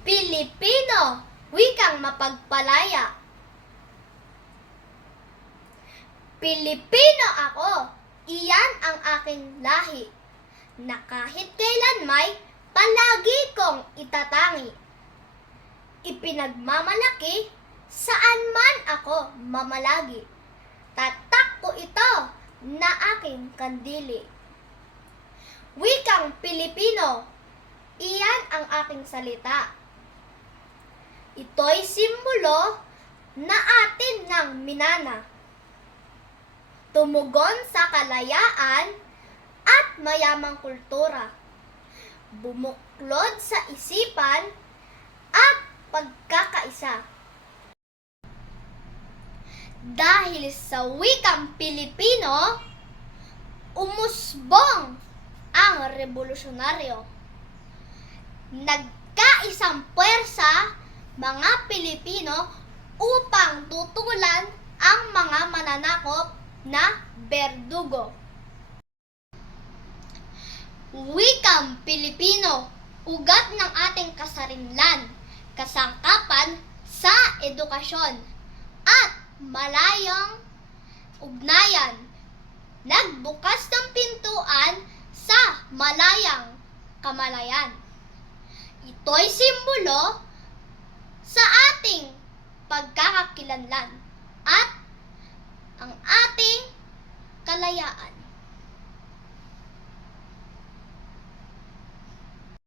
Pilipino, wikang mapagpalaya. Pilipino ako, iyan ang aking lahi, na kahit kailan may palagi kong itatangi. Ipinagmamalaki saan man ako mamalagi, tatak ko ito na aking kandili. Wikang Pilipino, iyan ang aking salita. Ito'y simbolo na atin ng minana. Tumugon sa kalayaan at mayamang kultura. Bumuklod sa isipan at pagkakaisa. Dahil sa wikang Pilipino, umusbong ang revolusyonaryo. Nagkaisang puwersa mga Pilipino upang tutulan ang mga mananakop na berdugo. Wikang Pilipino, ugat ng ating kasarinlan, kasangkapan sa edukasyon at malayang ugnayan. Nagbukas ng pintuan sa malayang kamalayan. Ito'y simbolo sa ating pagkakakilanlan at ang ating kalayaan.